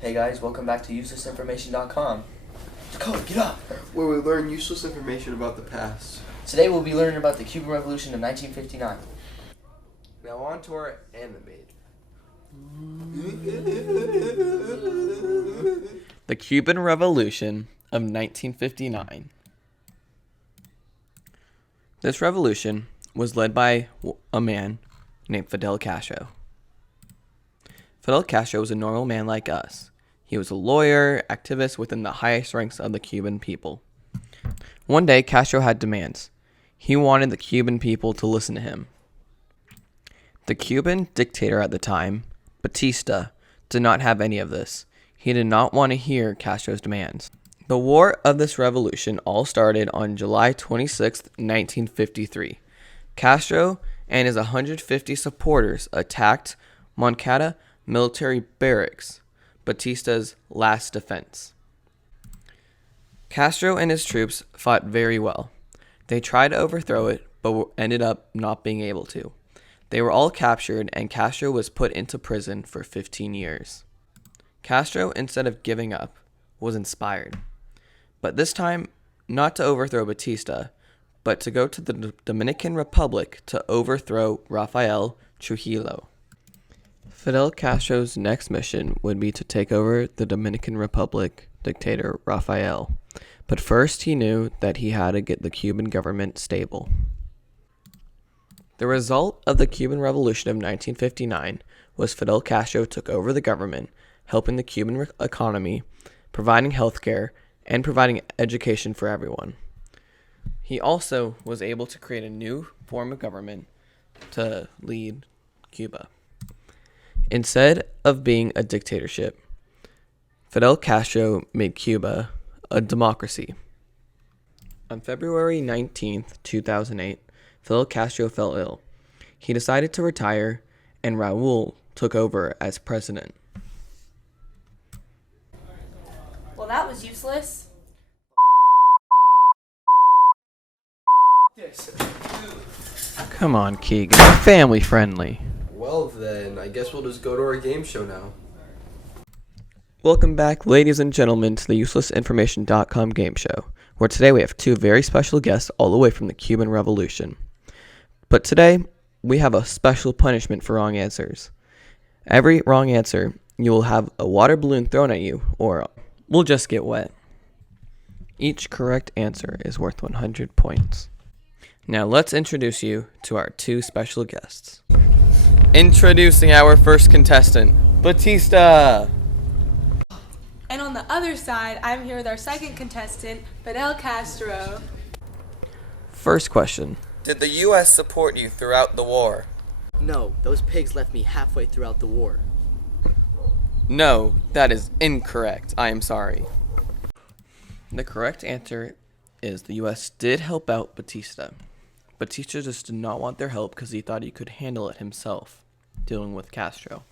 Hey guys, welcome back to uselessinformation.com. Dakota, get up! Where we learn useless information about the past. Today we'll be learning about the Cuban Revolution of 1959. Now on to our animated. The Cuban Revolution of 1959. This revolution was led by a man named Fidel Castro. Fidel Castro was a normal man like us. He was a lawyer, activist within the highest ranks of the Cuban people. One day, Castro had demands. He wanted the Cuban people to listen to him. The Cuban dictator at the time, Batista, did not have any of this. He did not want to hear Castro's demands. The war of this revolution all started on July 26, 1953. Castro and his 150 supporters attacked Moncada military barracks, Batista's last defense. Castro and his troops fought very well. They tried to overthrow it, but ended up not being able to. They were all captured, and Castro was put into prison for 15 years. Castro, instead of giving up, was inspired. But this time, not to overthrow Batista, but to go to the Dominican Republic to overthrow Rafael Trujillo. Fidel Castro's next mission would be to take over the Dominican Republic dictator Rafael. But first he knew that he had to get the Cuban government stable. The result of the Cuban Revolution of 1959 was Fidel Castro took over the government, helping the Cuban economy, providing health care, and providing education for everyone. He also was able to create a new form of government to lead Cuba. Instead of being a dictatorship, Fidel Castro made Cuba a democracy. On February 19, 2008, Fidel Castro fell ill. He decided to retire, and Raúl took over as president. Well, that was useless. Come on, Keegan. We're family friendly. Well then, I guess we'll just go to our game show now. Welcome back, ladies and gentlemen, to the uselessinformation.com game show, where today we have two very special guests all the way from the Cuban Revolution. But today, we have a special punishment for wrong answers. Every wrong answer, you will have a water balloon thrown at you, or we'll just get wet. Each correct answer is worth 100 points. Now let's introduce you to our two special guests. Introducing our first contestant, Batista. And on the other side, I'm here with our second contestant, Fidel Castro. First question. Did the U.S. support you throughout the war? No, those pigs left me halfway throughout the war. No, that is incorrect. I am sorry. The correct answer is the U.S. did help out Batista. Batista just did not want their help because he thought he could handle it himself, dealing with Castro.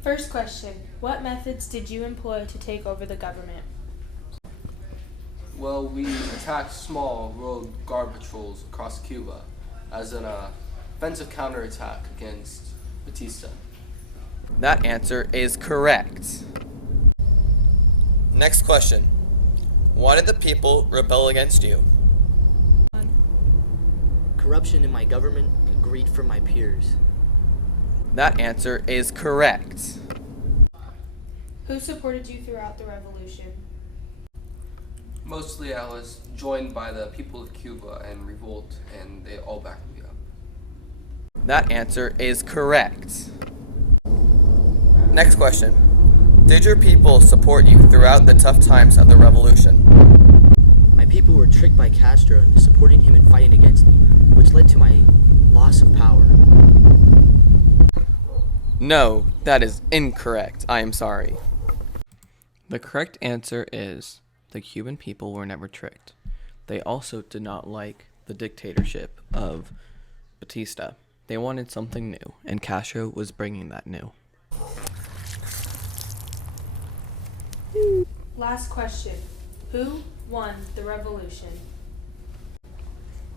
First question, what methods did you employ to take over the government? Well, we attacked small road guard patrols across Cuba as an offensive counterattack against Batista. That answer is correct. Next question. Why did the people rebel against you? Corruption in my government and greed from my peers. That answer is correct. Who supported you throughout the revolution? Mostly I was joined by the people of Cuba and revolt, and they all backed me up. That answer is correct. Next question. Did your people support you throughout the tough times of the revolution? My people were tricked by Castro into supporting him and fighting against me, which led to my loss of power. No, that is incorrect. I am sorry. The correct answer is the Cuban people were never tricked. They also did not like the dictatorship of Batista. They wanted something new, and Castro was bringing that new. Last question, who won the revolution?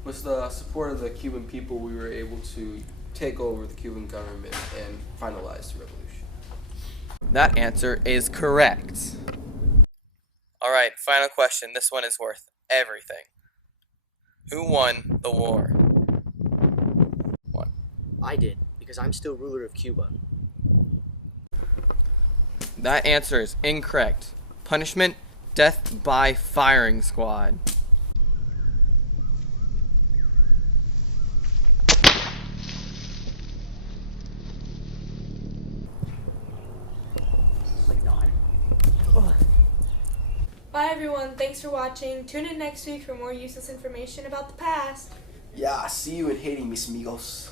With the support of the Cuban people, we were able to take over the Cuban government and finalize the revolution. That answer is correct. All right, final question. This one is worth everything. Who won the war? I did, because I'm still ruler of Cuba. That answer is incorrect. Punishment: death by firing squad. Bye everyone, thanks for watching. Tune in next week for more useless information about the past. Yeah, see you in Haiti, mis amigos.